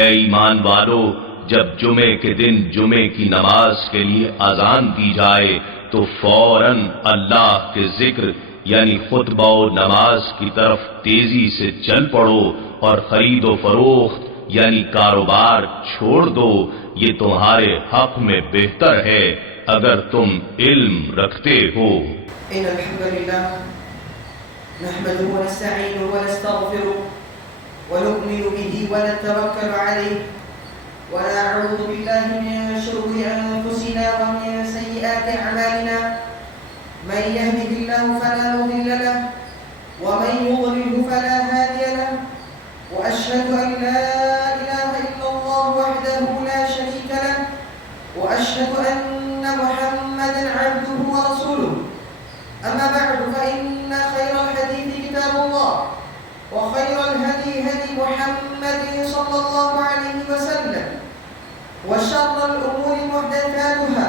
اے ایمان والو، جب جمعے کے دن جمعے کی نماز کے لیے اذان دی جائے تو فوراً اللہ کے ذکر یعنی خطبہ و نماز کی طرف تیزی سے چل پڑو اور خرید و فروخت یعنی کاروبار چھوڑ دو، یہ تمہارے حق میں بہتر ہے اگر تم علم رکھتے ہو۔ ان الحمد للہ نحمده ونستعینه ونستغفره ونؤمن به ونتوکل علیہ ونعوذ باللہ من شرور انفسنا ومن سیئات اعمالنا من يهده الله فلا مضل له ومن يضلل فلا هادي له واشهد ان لا اله الا الله وحده لا شريك له واشهد ان محمدا عبده ورسوله اما بعد فان خير الحديث كتاب الله وخير الهدي هدي محمد صلى الله عليه وسلم وشر الامور محدثاتها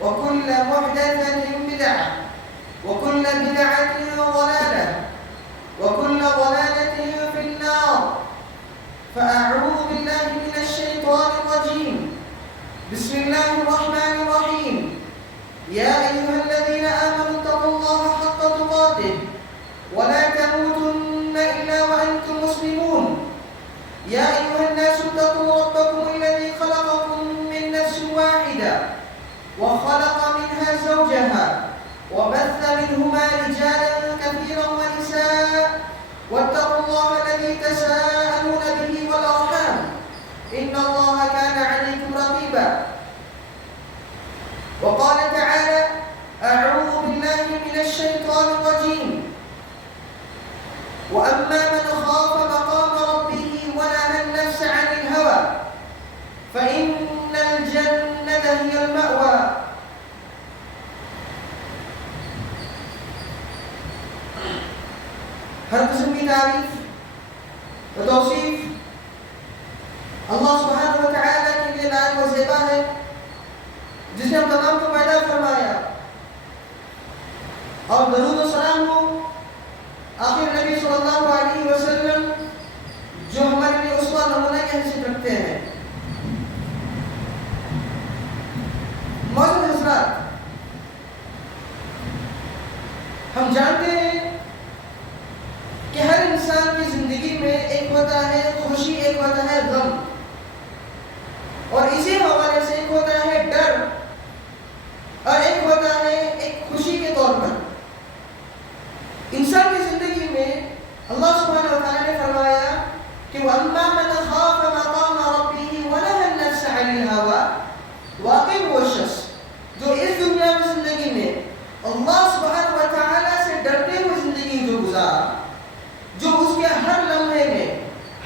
وكل محدثة بدعة وكل بدعة ضلالة وكل ضلالة في النار فأعوذ بالله من الشيطان الرجيم بسم الله الرحمن الرحيم يا أيها الذين آمنوا اتقوا الله حق تقاته ولا تموتن إلا وأنتم مسلمون يا أيها الناس اتقوا ربكم الذي خلقكم من نفس واحدة وخلق منها زوجها وبث منهما رجالا كثيرا ونساء واتقوا الله الذي تساءلون به والأرحام إن الله كان عليكم رقيبا وقال تعالى أعوذ بالله من الشيطان الرجيم وأما من خاف مقام ربه ونهى النفس عن الهوى فإن الجنة هي المأوى ہر قسم کی تعریف و توصیف اللہ سبحانہ و تعالی کے لیے لائق و زیبا ہے، جس نے ہم تمام کو پیدا فرمایا، اور درود و سلام ہو آخر نبی صلی اللہ علیہ وسلم جو ہمارے لیے اسوہ نمونہ کی حیثیت رکھتے ہیں۔ معزز حضرات، ہم جانتے ہیں کہ ہر انسان کی زندگی میں ایک ہوتا ہے خوشی، ایک ہوتا ہے غم، اور اسی حوالے سے ایک ہوتا ہے ڈر اور ایک ہوتا ہے ایک خوشی کے طور پر۔ انسان کی زندگی میں اللہ سبحانہ و تعالی نے فرمایا کہ وَأَمَّا مَنْ خَافَ مَقَامَ رَبِّهِ وَنَهَى النَّفْسَ عَنِ الْهَوَىٰ، واقعی وہ شخص جو اس دنیا میں زندگی میں اللہ سبحانہ و تعالی سے ڈرتے ہوئے زندگی جو گزارا، جو اس کے ہر لمحے میں،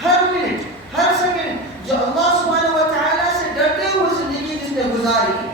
ہر منٹ، ہر سیکنڈ جو اللہ سبحانہ و تعالی سے ڈرتے ہوئے زندگی جس نے گزاری،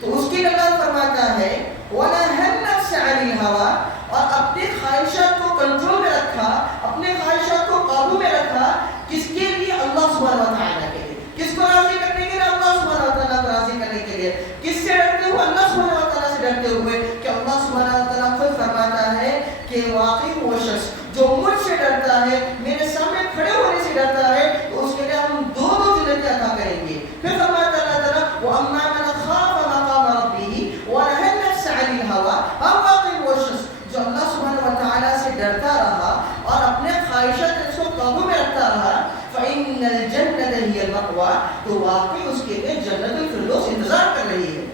تو اس کی اللہ فرماتا ہے وَنَهَى النَّفْسَ عَنِ الْهَوَىٰ، اور اپنے خواہشات کو کنٹرول میں رکھا، اپنے خواہشات کو قابو میں رکھا، کس کے لیے؟ اللہ سبحانہ و تعالی کے لیے۔ کس کو راضی کرنے کے لیے؟ اللہ سبحانہ و تعالی کو راضی کرنے کے لیے۔ کس سے ڈرتے ہوئے؟ اللہ سبحانہ و تعالی سے ڈرتے ہوئے، کہ اللہ سبحانہ و تعالی خود فرماتا ہے کہ واقعی وہ شخص جو مجھ سے ڈرتا ہے، میرے سامنے کھڑے ہونے سے ڈرتا ہے، تو اس کے لیے ہم دو جنتیں عطا کریں گے۔ پھر فرماتا اللہ تعالیٰ وَأَمَّا مَنْ خَافَ مَقَامَ رَبِّهِ وَنَهَى النَّفْسَ عَنِ الْهَوَىٰ، اور واقعی وہ شخص جو اللہ سبحانہ و تعالیٰ سے ڈرتا رہا اور اپنے خواہشات کو قابو میں رکھتا رہا، فَإِنَّ الْجَنَّةَ هِيَ الْمَأْوَىٰ، تو واقعی اس کے لیے جنت الفردوس انتظار کر رہی ہے،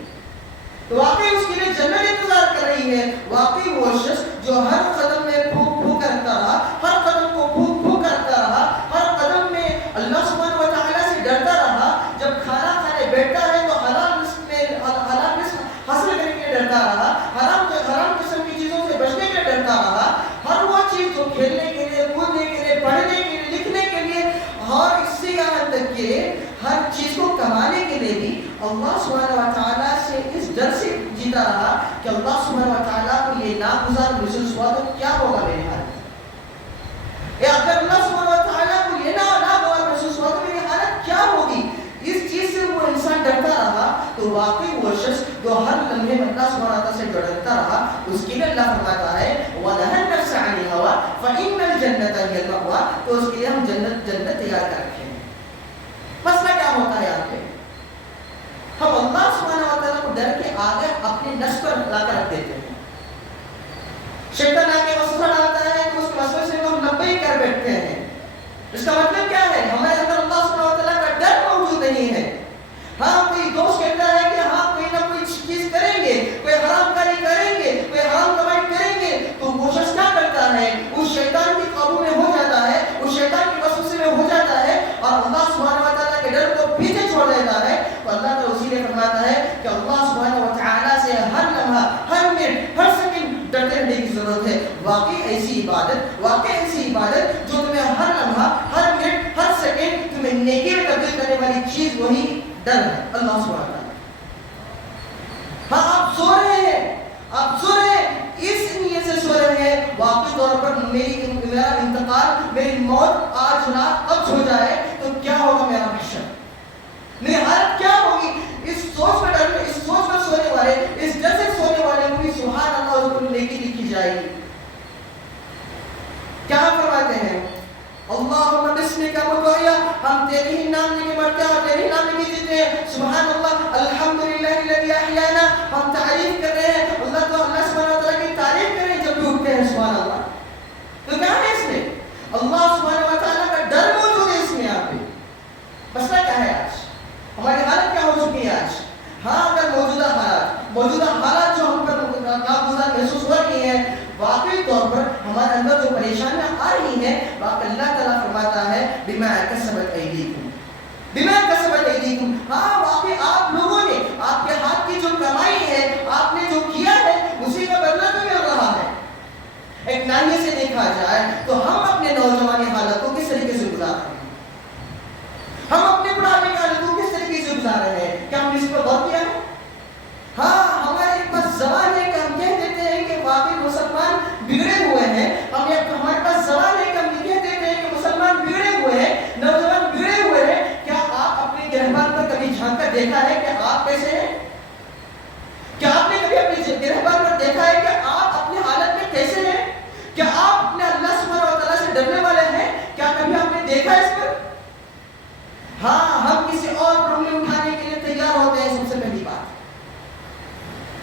تو واقعی اس کے لیے جنت انتظار کر رہی ہے۔ واقعی وہ شخص جو ہر قدم میں پھونک پھونک کرتا رہا، ہر قدم کو پھونک پھونک کرتا رہا، ہر قدم میں اللہ سبحانہ و تعالیٰ سے ڈرتا رہا، جب کھانا کھانے بیٹھتا ہے تو حلال رزق حاصل کرنے کے لیے ڈرتا رہا، حرام قسم کی چیزوں سے بچنے کے لیے ڈرتا رہا، ہر وہ چیز جو کھیلنے کے لیے، کودنے کے لیے، پڑھنے کے لیے، لکھنے کے لیے، اور اس سے یہاں تک کہ ہر چیز کو کمانے کے لیے بھی اللہ سبحانہ و تعالیٰ سے اس ڈر سے جیتا رہا کہ اللہ سبحانہ و تعالیٰ کو یہ ناگزار محسوس ہوا تو کیا ہوگا میرے حالت؟ یا اگر اللہ سبحانہ و تعالیٰ کو یہ ناگزار محسوس ہوا تو میری حالت کیا ہوگی؟ اس چیز سے وہ انسان ڈرتا رہا، تو واقعی وہ شخص جو ہر لمحے میں اللہ سبحانہ وتعالی سے ڈرتا رہا، اس کے لیے اللہ فرماتا ہے وَنَهَى النَّفْسَ عَنِ الْهَوَىٰ فَإِنَّ الْجَنَّةَ هِيَ الْمَأْوَىٰ، تو اس کے لیے ہم جنت تیار کر رکھے ہیں۔ مسئلہ کیا ہوتا ہے یہاں پہ؟ ہم اللہ سبحانہ و تعالیٰ کو ڈر کے آگے اپنے نفس پر لا کر رکھ دیتے ہیں. شیطان آ کے وسوسہ ڈالتا ہے تو اس کے وسوسے کو ہم لبیک کر بیٹھتے ہیں. اس کا مطلب کیا ہے؟ ہمارے اندر اللہ سبحانہ و تعالیٰ کا ڈر موجود نہیں ہے. ہاں کوئی دوست کہتا ہے کہ ہاں کوئی نہ کوئی چیز کریں گے, کوئی حرام کاری کریں گے, کوئی حرام کمائی کریں گے, تو وہ شخص کیا کرتا ہے؟ اس شیطان کے قابو میں ہو جاتا ہے, اس شیطان کے وسوسے میں ہو جاتا ہے اور اللہ سبحانہ و تعالیٰ کے ڈر کو پیچھے چھوڑ دیتا ہے. تو اللہ تعالیٰ اسی لیے فرماتا ہے کہ اللہ سبحانہ و تعالیٰ سے ہر لمحہ, ہر منٹ, ہر سیکنڈ ڈرتے رہنے کی ضرورت ہے. واقعی ایسی عبادت جو تمہیں ہر لمحہ, ہر منٹ, ہر سیکنڈ تمہیں نیکی میں تبدیل کرنے والی چیز وہی ڈر ہے اللہ سبحانہ تعالیٰ. ہاں آپ سو رہے ہیں, اس نیت سے سو رہے ہیں واقعی طور پر میرا انتقال, میری موت آج رات اب ہو جائے تو کیا ہوگا میرا محشر, میری حالت کیا ہوگی. اس سوچ میں ڈر, اس سوچ میں سونے والے, اس ڈر سے سونے والے کو بھی سبحان اللہ اس کو نیکی لکھی جائے گی. کیا فرماتے ہیں؟ اللہم بسمک مدعیا, ہم تیرے ہی نام لے کے مرتے ہیں اور تیرے ہی نام لے کے جیتے ہیں. سبحان اللہ, الحمدللہ الذی احیانا, ہم تعریف کر رہے ہیں اللہ سبحانہ و تعالیٰ کی تعریف کر رہے ہیں جب بھی اٹھتے ہیں. سبحان اللہ. تو کیا ہے اس میں؟ اللہ سبحانہ و تعالیٰ کا ڈر موجود ہے اس میں. یہاں پہ مسئلہ کیا ہے آج؟ ہماری حالت کیا ہو چکی ہے آج؟ ہاں اگر موجودہ حالات جو ہم پر ناگزار محسوس ہو رہی ہیں, واقعی طور پر ہمارے اندر جو پریشانیاں آ رہی ہیں, واقعی اللہ تعالیٰ فرماتا ہے بما کسبت ایدیکم. ہاں واقعی آپ لوگوں نے, آپ کے ہاتھ کی جو کمائی ہے, آپ نے جو کیا ہے, اسی کا بدلہ بھی مل رہا ہے. ایک ناحیے سے دیکھا جائے تو ہم اپنے نوجوانی حالت کو کس طریقے سے گزار رہے ہیں, ہم اپنے بڑھاپے کی حالت کو کس طریقے سے گزار رہے ہیں, کیا ہم نے اس پر غور کیا ہے؟ ہاں ہمارے پاس زبان ہے کہ ہم کہہ دیتے ہیں کہ واقعی مسلمان بگڑے ہوئے ہیں. ہمارے پاس زبان ہے کہ ہم یہ کہہ دیتے ہیں کہ مسلمان بگڑے ہوئے ہیں, نوجوان بگڑے ہوئے ہیں. کیا آپ اپنے گرہبان پر کبھی جھانک کر دیکھا ہے کہ آپ کیسے ہیں؟ کیا آپ نے کبھی اپنے گرہبان پر دیکھا ہے کہ آپ اپنی حالت میں کیسے ہیں؟ کیا آپ اپنے اللہ سبحانہ و تعالیٰ سے ڈرنے والے ہیں؟ کیا کبھی آپ نے دیکھا اس پر؟ ہاں ہم کسی اور پر انگلی اٹھانے کے لیے تیار ہوتے ہیں. سب سے پہلی بات,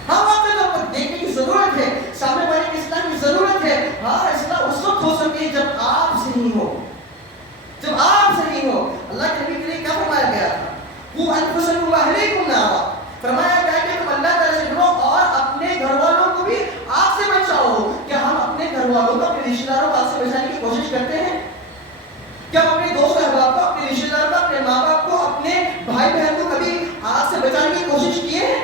ہاں واقعی طور پر دیکھنے کی ضرورت ہے, سامنے والے کی اصلاح کی ضرورت ہے. ہاں اصلاح اس وقت ہو سکتی ہے جب آپ صحیح ہو, اللہ کے نبی کے لیے کیا فرمایا گیا تھا؟ وہ انفسکم واہلیکم نارا, فرمایا گیا کہ تم اللہ تعالیٰ سے ڈرو اور اپنے گھر والوں کو بھی آگ سے بچاؤ. کیا ہم اپنے گھر والوں کو, اپنے رشتہ داروں کو آگ سے بچانے کی کوشش کرتے ہیں؟ کیا ہم اپنے دوست احباب کو, اپنے رشتہ داروں کو, اپنے ماں باپ کو, اپنے بھائی بہن کو کبھی آگ سے بچانے کی کوشش کیے ہیں؟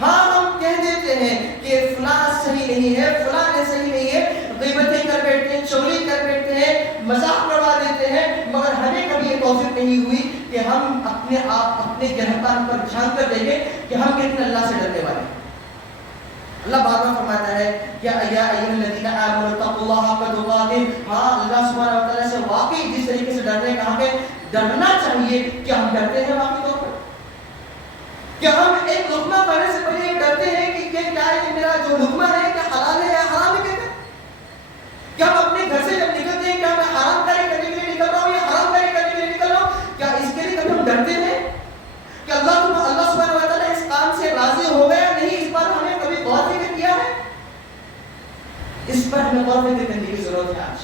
ہاں ہم کہہ دیتے ہیں کہ فلاں صحیح نہیں ہے, فلاں صحیح نہیں ہے, غیبتیں کر بیٹھتے ہیں, چغلی کر بیٹھتے ہیں, مذاق کروا دیتے ہیں, مگر ہمیں کبھی یہ توفیق نہیں ہوئی کہ ہم اپنے آپ اپنے گرہبان پر جھانک کر دیکھیں کہ ہم کتنے اللہ سے ڈرنے والے ہیں. اللہ بار بار فرماتا ہے یا ایھا الذین آمنوا اتقوا اللہ حق تقاتہ. ہاں اللہ سبحانہ و تعالیٰ سے واقعی جس طریقے سے ڈرنے کا ہمیں ڈرنا چاہیے, کیا ہم ڈرتے ہیں واقعی طور پر؟ کیا ہم ایک لقمہ کھانے سے پہلے ڈرتے ہیں کہ کیا یہ میرا جو لقمہ ہے کیا حلال ہے یا حرام ہے؟ کیا ہم اپنے گھر سے جب نکلتے ہیں کیا میں حرام کاری کرنے کے لیے نکل رہا ہوں یا حرام کاری کرنے کے لیے نکل رہا ہوں؟ کیا اس کے لیے کبھی ہم ڈرتے ہیں کہ اللہ سبحانہ و تعالیٰ اس کام سے راضی ہو گیا نہیں؟ اس پر ہمیں کبھی غور فکر کیا ہے؟ اس پر ہمیں غور فکر کرنے کی ضرورت ہے. آج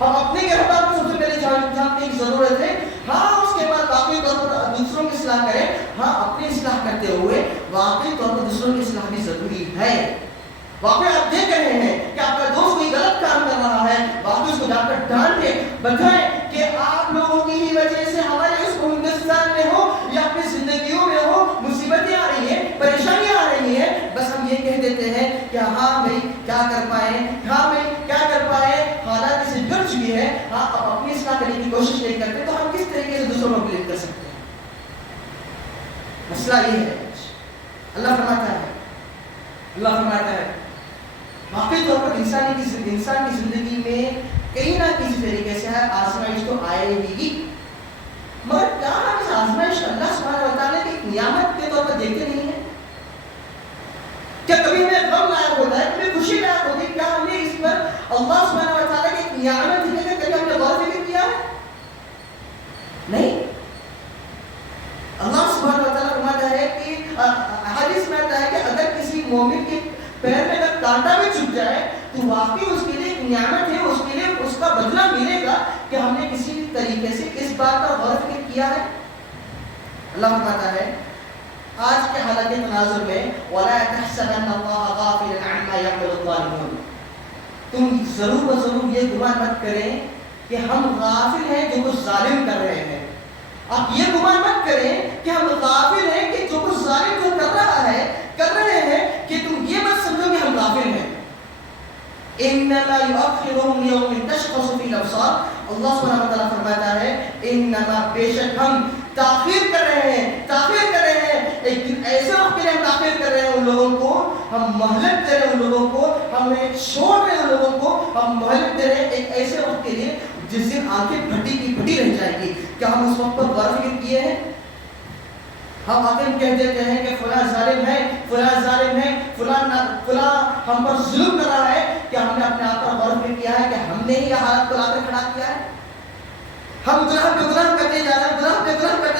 ہم اپنے گرہبان کو سب سے پہلے جاننے کی ضرورت ہے. ہاں اس کے بعد واقعی طور پر دوسروں کی اصلاح کریں. ہاں اپنی اصلاح کرتے ہوئے واقعی طور پر دوسروں کی اصلاح بھی ضروری ہے. واقعی آپ دیکھ رہے ہیں کہ آپ کا دوست کوئی غلط کام کر رہا ہے, واقعی اس کو جا کر ڈانٹیں, بتائیں کہ آپ لوگوں کی ہی وجہ سے ہمارے اس ہندوستان میں ہو یا اپنی زندگیوں میں ہو مصیبتیں آ رہی ہیں, پریشانیاں آ رہی ہیں. بس ہم یہ کہہ دیتے ہیں کہ ہاں بھائی کیا کر پائے, ہاں بھائی کیا کر پائے, حالات سے گر چکی ہے. ہاں اب اپنی اصلاح کرنے کی کوشش نہیں کرتے تو ہم کس طریقے سے دوسروں کو بلیٹ کر سکتے ہیں؟ مسئلہ یہ ہے. اللہ فرماتا ہے واقعی طور پر انسان کی زندگی میں کہیں نہ کسی طریقے سے آزمائش تو آئے گی, مگر کیا ہم اس آزمائش اللہ سبحانہ و تعالیٰ کی ایک نعمت کے طور پر دیکھتے نہیں ہیں؟ کیا کبھی ہمیں غم لاحق ہوتا ہے, کبھی خوشی لاحق ہوتی ہے؟ کیا ہم نے اس پر اللہ سبحانہ و تعالیٰ کی ایک نعمت ہی کبھی ہم نے غور فکر کیا ہے؟ نہیں. ایک مومن کے پیر میں اگر کانٹا بھی چبھ جائے تو واقعی اس کے لیے ایک نعمت ہے, اس کے لیے اس کا بدلہ ملے گا کہ ہم نے کسی طریقے سے اس بات کا غور و فکر کیا ہے. اللہ فرماتا ہے آج کے حالت تناظر میں وَلَا تَحْسَبَنَّ اللَّهَ غَافِلًا عَمَّا يَعْمَلُ الظَّالِمُونَ, تم ضرور و ضرور یہ گمان مت کریں کہ ہم غافل ہیں جو کچھ ظالم کر رہے ہیں. آپ یہ گمان مت کریں کہ ہم غافل ہیں کہ جو کچھ ظالم جو کر رہے ہیں کہ تم یہ مت سمجھو کہ ہم غافل ہیں. انما یؤخرهم یوم تشخص فی الابصار, اللہ سبحانہ و تعالیٰ فرماتا ہے انما بے شک ہم تاخیر کر رہے ہیں, ایک دن ایسے وقت کے لیے ہم تاخیر کر رہے ہیں ان لوگوں کو, ہم مہلت دے رہے ہیں ان لوگوں کو, ہمیں چھوڑ رہے ہیں ان لوگوں کو, ہم مہلت دے رہے ہیں ایک ایسے وقت کے لیے جس دن آنکھیں پھٹی کی پھٹی رہ جائیں گی. کیا ہم اس وقت پر غور و فکر کیے ہیں؟ ہم آتے کہہ دیتے ہیں کہ فلاں ظالم ہے, فلاں ہم پر ظلم کر رہا ہے. کہ ہم نے اپنے آپ پر غور و فکر کیا ہے کہ ہم نے ہی یہ حالت کو لا کر کھڑا کیا ہے؟ ہم گناہ پہ گناہ کرتے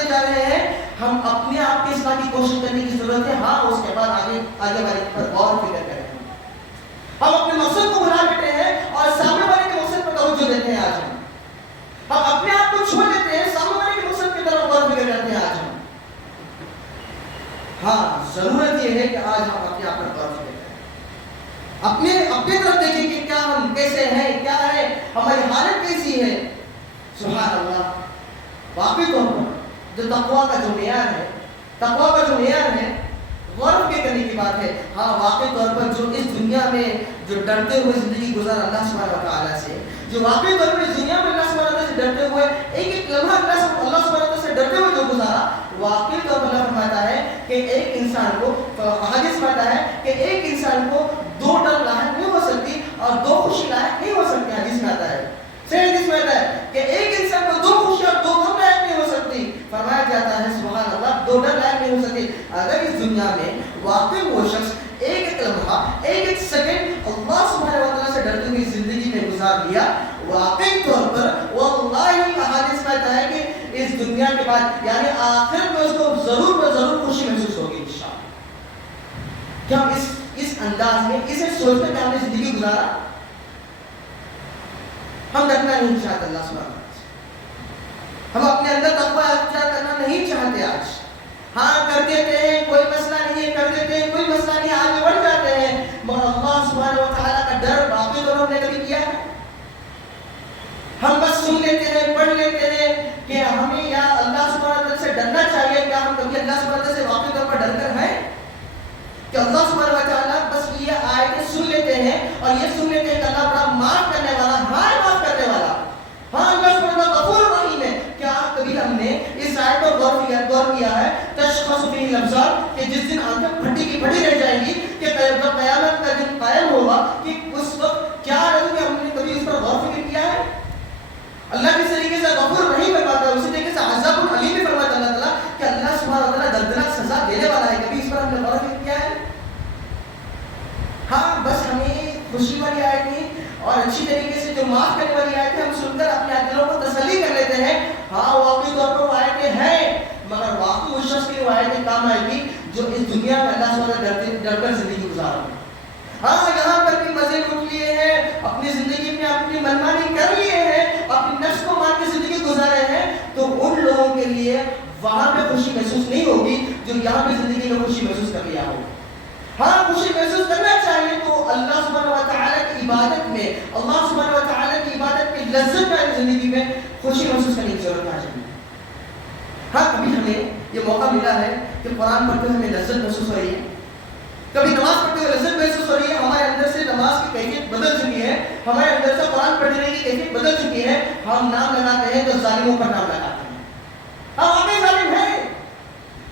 جا رہے ہیں. ہم اپنے آپ کے اصلاح کی کوشش کرنے کی ضرورت ہے. ہاں اس کے بعد آگے والے پر غور و فکر کریں. ہم اپنے مقصد کو بھلا بیٹھے ہیں اور سامنے والے کے مقصد پر توجہ دیتے ہیں. آج ہم اپنے آپ کو چھوڑ دیتے ہیں, سامنے والے کے مقصد کی طرف غور و فکر کرتے ہیں. آج ہم ہاں ضرورت یہ ہے کہ آج ہم اپنے آپ پر غور و فکر کریں, اپنے طرف دیکھیں کہ کیا ہم کیسے ہیں, کیا ہے ہماری حالت کیسی ہے. سبحان اللہ, واقعی طور پر جو تقویٰ کا جو معیار ہے غور و فکر کرنے کی بات ہے. ہاں واقعی طور پر جو اس دنیا میں جو ڈرتے ہوئے زندگی گزار اللہ سبحانہ و تعالیٰ سے, جو واقعی طور پر اس دنیا میں اللہ سبحانہ و تعالیٰ سے ڈرتے ہوئے ایک لمحہ اللہ سبحانہ و تعالیٰ سے ڈرتے ہوئے جو گزارا, واقعی طور پر اللہ فرماتا ہے کہ ایک انسان کو, حدیث میں آتا ہے کہ ایک انسان کو 2 ڈر لاحق نہیں ہو سکتی اور 2 خوشی لاحق نہیں ہو سکتی. حدیث میں آتا ہے, صحیح حدیث میں آتا ہے کہ ایک انسان کو 2 خوشی اور 2 غم لاحق نہیں ہو سکتی. فرمایا جاتا ہے سبحان اللہ 2 ڈر لاحق نہیں ہو سکتی. اگر اس دنیا میں واقعی وہ شخص ایک لمحہ ایک سیکنڈ اللہ سبحانہ و تعالیٰ سے ڈرتے ہوئے زندگی میں گزار لیا, واقعی طور پر واللہ حدیث میں آتا ہے کہ اس دنیا کے بعد یعنی آخرت میں اس کو ضرور خوشی محسوس ہوگی انشاءاللہ. کہ ہم اس انداز میں اسے سوچتے کہ ہم نے زندگی گزارا. ہم ڈرنا نہیں چاہتے اللہ سبحانہ وتعالیٰ سے, ہم اپنے اندر تقویٰ اختیار کرنا نہیں چاہتے. آج ہاں کر دیتے ہیں, کوئی مسئلہ نہیں ہے, کر دیتے ہیں, کوئی مسئلہ نہیں, آگے بڑھ جاتے ہیں, مگر اللہ سبحانہ و تعالیٰ کا ڈر باقی طور ہم نے کبھی کیا ہے؟ ہم بس سن لیتے ہیں, پڑھ لیتے ہیں کہ ہمیں یا اللہ سبحانہ و تعالیٰ سے ڈرنا چاہیے. کیا ہم کبھی اللہ سبحانہ و تعالیٰ سے واقعی طور پر ڈر کر ہیں کہ اللہ سبحانہ و تعالیٰ بس یہ آیتیں سن لیتے ہیں اور یہ سن لیتے ہیں کہ اللہ بڑا معاف کرنے والا, معاف کرنے والا, ہاں اللہ سبحانہ و تعالیٰ غفور رحیم ہے. کیا کبھی ہم نے اس آیت پر غور کیا ہے تشخص فی الابصار کہ جس دن آنکھیں پھٹی کی پھٹی رہ جائیں گی کہ جب قیامت کا دن قائم ہوگا کہ اس وقت کیا رہے گا؟ ہم نے کبھی اس پر غور فکر کیا ہے؟ اللہ کس طریقے سے غفور رحیم فرماتا ہے, اسی طریقے سے عذاب العلیم بھی فرماتا ہے اللہ تعالیٰ کہ اللہ سبحانہ و تعالیٰ دردناک سزا دینے والا ہے. کبھی اس پر ہم نے غور فکر کیا ہے؟ ہاں بس ہمیں خوشی والی آیتیں اور اچھی طریقے سے جو معاف کرنے والی آیتیں ہم سن کر اپنے دلوں کو تسلی کر لیتے ہیں. ہاں واقعی طور پر وہ آیتیں ہیں, مگر واقعی اس شخص کے لیے وہ آیتیں کام آئے گی جو اس دنیا میں اللہ سبحانہ ڈر کر زندگی گزارا. ہاں یہاں پر بھی مزے لوٹ لیے ہیں, اپنی زندگی میں اپنی منمانی کر لیے ہیں, اپنے نفس کو مان کے زندگی گزارے ہیں, تو ان لوگوں کے لیے وہاں پہ خوشی محسوس نہیں ہوگی جو یہاں پہ زندگی میں خوشی محسوس کر لیا ہوگی. ہاں خوشی محسوس کرنا چاہیے تو اللہ سبحانہ و تعالیٰ کی عبادت میں, اللہ سبحانہ و تعالیٰ کی عبادت کی لذت میں زندگی میں خوشی محسوس کرنے کی ضرورت آ جائے. ہاں کبھی ہمیں یہ موقع ملا ہے کہ قرآن پڑھتے ہوئے ہمیں لذت محسوس ہو رہی ہے, کبھی نماز پڑھتے ہوئے لذت محسوس ہو رہی ہے, ہمارے اندر سے نماز کی کیفیت بدل چکی ہے, ہمارے اندر سے قرآن پڑھنے کی کیفیت بدل چکی ہے. ہم نام لگاتے ہیں تو ظالموں پر نام لگاتے ہیں. ہم واقعی ظالم ہیں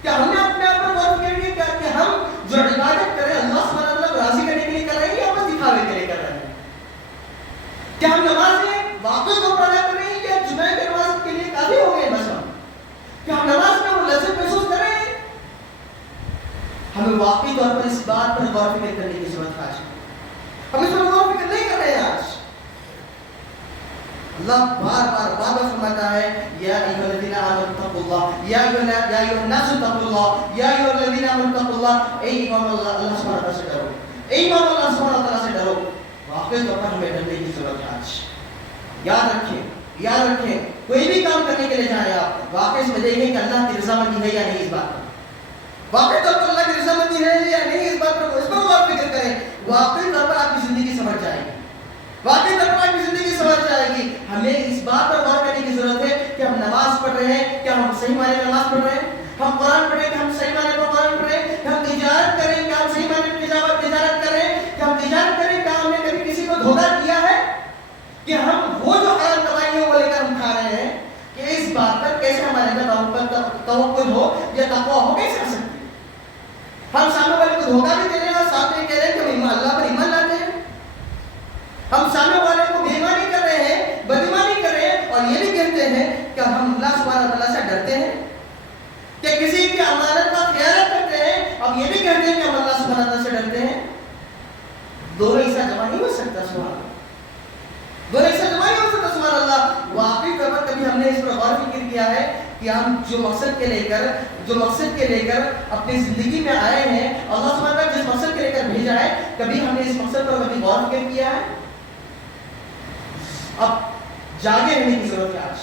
کیا؟ ہم نے اپنے آپ پر غور کیا کہ ہم جو عبادت کریں اللہ سبحانہ و تعالیٰ کو راضی کرنے کے لیے کر رہے ہیں یا بس دکھاوے کے لیے کر رہے ہیں؟ کیا ہم نمازیں واقعی کو پڑھا کر رہے ہیں یا جمعہ کی نماز کے لیے کافی ہو گئے بس ہم؟ کیا ہم نماز میں وہ لذت محسوس کر رہے ہیں؟ ہمیں واقعی طور پر اس بات پر غور فکر کرنے کی ضرورت ہے. آج ہم اس پر غور فکر نہیں کر رہے ہیں. آج اللہ بار بار فرماتا ہے یا ایھا الذین آمنوا اتقوا اللہ یا ایھا الناس اتقوا اللہ یا ایھا الذین آمنوا اتقوا اللہ، اے ایمان اللہ سبحانہ تعالیٰ سے ڈرو، اے ایمان اللہ سبحانہ تعالیٰ سے ڈرو۔ واقعی طور پر ہمیں ڈرنے کی ضرورت ہے آج۔ یاد رکھیں کوئی بھی کام کرنے کے لیے جائیں آپ، واقعی اس میں دیکھیں کہ اللہ کی رضامندی ہے یا نہیں اس بات پر، واقعی طور پر اللہ کی رضامندی ہے یا نہیں اس بات پر، اس پر غور فکر کریں، واقعی طور پر آپ کی زندگی سمجھ جائے گی، واقعی طور پر آپ کی زندگی سمجھ جائے گی۔ ہمیں اس بات پر غور کرنے کی ضرورت ہے کہ ہم نماز پڑھ رہے ہیں، کیا ہم صحیح معنی میں نماز پڑھ رہے ہیں؟ ہم قرآن پڑھیں کہ ہم صحیح معنی میں قرآن پڑھیں؟ کہ ہم تجارت کریں کہ ہم صحیح معنی میں تجارت کریں؟ کہ ہم تجارت کریں کہ ہم نے کبھی کسی کو دھوکہ کیا ہے؟ کہ ہم وہ جو حرام کمائی ہے وہ لے کر ہم کھا رہے ہیں؟ کہ اس بات پر کیسے ہمارے اندر توکل ہو یا تقویٰ ہو، کیسے آ سکتی ہے؟ ہم سامنے والے کو دھوکہ بھی دے رہے ہیں اور ساتھ میں کہہ رہے ہیں کہ ہم اللہ پر ایمان لاتے ہیں، ہم سامنے والے کو بے ایمانی کر رہے ہیں، بدایمانی کر رہے ہیں، اور یہ بھی کہتے ہیں کہ ہم اللہ سبحانہ تعالیٰ سے ڈرتے ہیں، کہ کسی کی امانت کا خیانت کرتے ہیں، اب یہ بھی کہتے ہیں کہ ہم اللہ سبحانہ تعالیٰ سے ڈرتے ہیں۔ دونوں ایسا جمع نہیں ہو سکتا، سبحان اللہ، دونوں ایسا جمع نہیں ہو سکتا، سبحان اللہ۔ واقعی طور پر کبھی ہم نے اس پر غور فکر کیا ہے کہ ہم جو مقصد کے لے کر اپنی زندگی میں آئے ہیں، اللہ سبحانہ تعالیٰ جس مقصد کے لے کر بھیجا ہے، کبھی ہم نے اس مقصد پر کبھی غور فکر کیا ہے؟ اب جاگے رہنے کی ضرورت ہے، آج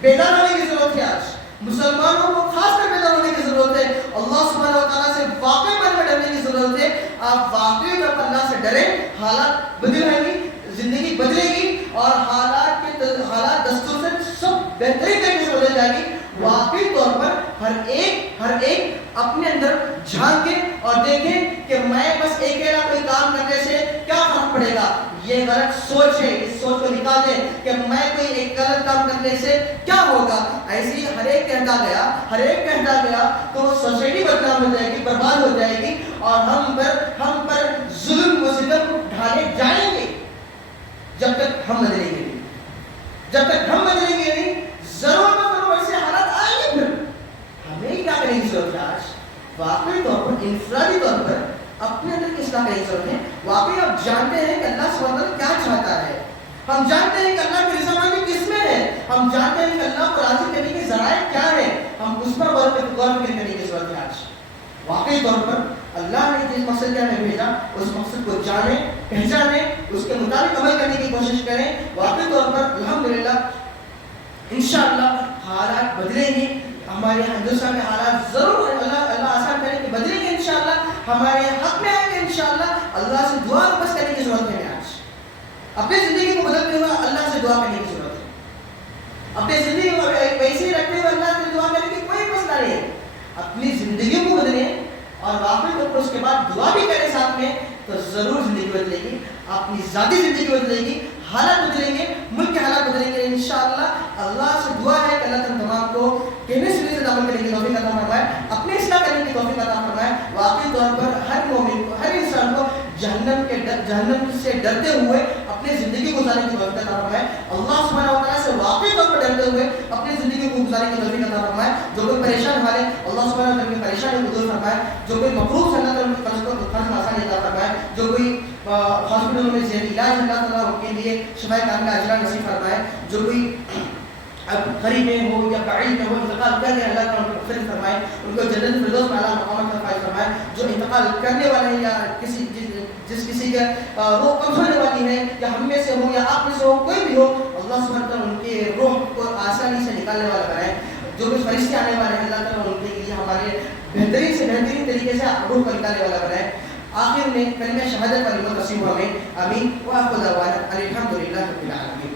بیدار ہونے کی ضرورت ہے، آج مسلمانوں کو خاص کر بیدار ہونے کی ضرورت ہے، اللہ سبحانہ وتعالیٰ سے واقعی من میں ڈرنے کی ضرورت ہے۔ آپ واقعی طور پر اللہ سے ڈریں، حالات بدلیں گی، زندگی بدلے گی، اور حالات دستور سے سب بہترین طریقے سے بدل جائے گی۔ واقعی طور پر ہر ایک اپنے اندر جھانکے اور دیکھیں کہ میں بس اکیلا کوئی کام کرنے سے کیا فرق پڑے گا، یہ غلط سوچ ہے، اس سوچ کو نکال دیں کہ میں کوئی ایک غلط کام کرنے سے کیا ہوگا۔ ایسے ہی ہر ایک کہتا گیا تو سوسائٹی بدنام ہو جائے گی، برباد ہو جائے گی، اور ہم پر ظلم و ستم ڈھالے جائیں گے جب تک ہم بدلیں گے نہیں، ضرور ایسے حالات آئیں گے۔ پھر ہمیں کیا کرنے کی ضرورت ہے آج؟ واقعی طور پر انفرادی طور پر اپنے اندر کی اصلاح کرنے کی ضرورت ہے۔ واقعی آپ جانتے ہیں کہ اللہ سبحانہ وتعالیٰ کیا چاہتا ہے، ہم جانتے ہیں کہ اللہ کی رضامندی کس میں ہے، ہم جانتے ہیں کہ اللہ کو راضی کرنے کے ذرائع کیا ہے، ہم اس پر غور فکر کرنے کی ضرورت ہے آج۔ واقعی طور پر اللہ نے جس مقصد کے ہمیں بھیجا، اس مقصد کو جانیں، پہچانیں، اس کے مطابق عمل کرنے کی کوشش کریں۔ واقعی طور پر الحمدللہ انشاءاللہ حالات بدلیں گے، ہمارے ہندوستان کے حالات ضرور اللہ آسان کریں کہ بدلیں گے انشاءاللہ، ہمارے حق میں آئیں گے انشاءاللہ۔ اللہ سے دعا بس کرنے کی ضرورت ہے آج، اپنی زندگی کو بدلتے ہوئے اللہ سے دعا کرنے کی ضرورت ہے، اپنی زندگی کو ویسے ہی رکھتے ہوئے اللہ سے دعا کرنے کی کوئی مسئلہ نہیں ہے۔ اپنی زندگی کو بدلیں اور واقعی طور پر اس کے بعد دعا بھی کریں ساتھ میں، تو ضرور زندگی بدلے گی، اپنی ذاتی زندگی بدلے گی، حالات بدلیں گے، ملک کے حالات بدلیں گے انشاءاللہ۔ اللہ سے دعا ہے کہ اللہ تمام کو کہنے سننے سے عمل کرنے کی توفیق عطا فرمائے، اپنے اصلاح کرنے کی توفیق عطا فرمائے۔ واقعی طور پر ہر مومن کو، ہر انسان کو جہنم سے ڈرتے ہوئے اپنی زندگی گزارنے کی توفیق عطا فرمائے۔ اللہ سبحانہ وتعالیٰ سے واقعی طور پر ڈرتے ہوئے اپنی زندگی کو گزارنے کی توفیق عطا فرمائے۔ جو کوئی پریشان حال ہے اللہ سبحانہ وتعالیٰ کی پریشانی کو دور فرمائے، جو کوئی مقروض ہے اللہ تعالیٰ کے قرض میں آسانی عطا فرمائے، جو کوئی ہاسپٹلوں میں ذہنی علاج اللہ تعالیٰ ان کے لیے شفا کاملہ اجرا نصیب فرمائے، جو کوئی قریب میں ہو یا بعید میں ہو انتقال کر گئے اللہ تعالیٰ ان کو مغفرت فرمائے، ان کو جنت الفردوس میں اعلیٰ مقامات کا فائز فرمائے۔ جو انتقال کرنے والے ہیں یا جس کسی کا روح قبض ہونے والی ہے، یا ہم میں سے ہو یا آپ میں سے ہو، کوئی بھی ہو، اللہ سبحانہ تعالیٰ ان کے روح کو آسانی سے نکالنے والا بنائے۔ جو کچھ فرشتے آنے والے ہیں اللہ تعالیٰ ان کے لیے ہمارے بہترین سے بہترین طریقے سے روح کو نکالنے والا بنائے۔ آخر میں کلمہ شہادت والی نصیب ہمیں، آمین۔ وآخر دعوانا الحمد للہ رب العالمین۔